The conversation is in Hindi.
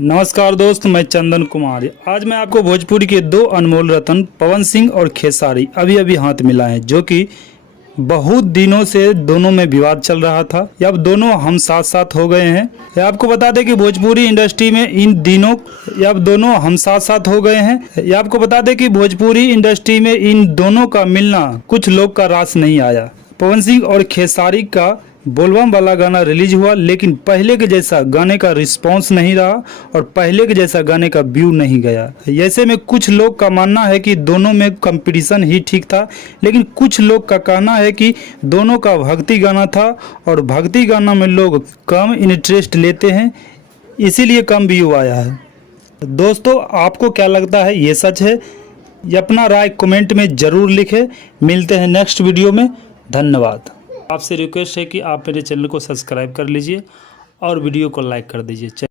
नमस्कार दोस्त, मैं चंदन कुमार। आज मैं आपको भोजपुरी के दो अनमोल रत्न पवन सिंह और खेसारी अभी अभी हाथ मिला है, जो कि बहुत दिनों से दोनों में विवाद चल रहा था। अब दोनों हम साथ साथ हो गए हैं। आपको बता दें कि भोजपुरी इंडस्ट्री में इन दिनों अब दोनों हम साथ साथ हो गए हैं। आपको बता दें कि भोजपुरी इंडस्ट्री में इन दोनों का मिलना कुछ लोग का रास नहीं आया। पवन सिंह और खेसारी का बोलबम वाला गाना रिलीज हुआ, लेकिन पहले के जैसा गाने का रिस्पांस नहीं रहा और पहले के जैसा गाने का व्यू नहीं गया। ऐसे में कुछ लोग का मानना है कि दोनों में कंपटीशन ही ठीक था, लेकिन कुछ लोग का कहना है कि दोनों का भक्ति गाना था और भक्ति गाना में लोग कम इंटरेस्ट लेते हैं, इसीलिए कम व्यू आया है। दोस्तों, आपको क्या लगता है, ये सच है? ये अपना राय कमेंट में ज़रूर लिखें। मिलते हैं नेक्स्ट वीडियो में। धन्यवाद। आपसे रिक्वेस्ट है कि आप मेरे चैनल को सब्सक्राइब कर लीजिए और वीडियो को लाइक कर दीजिए। चलिए।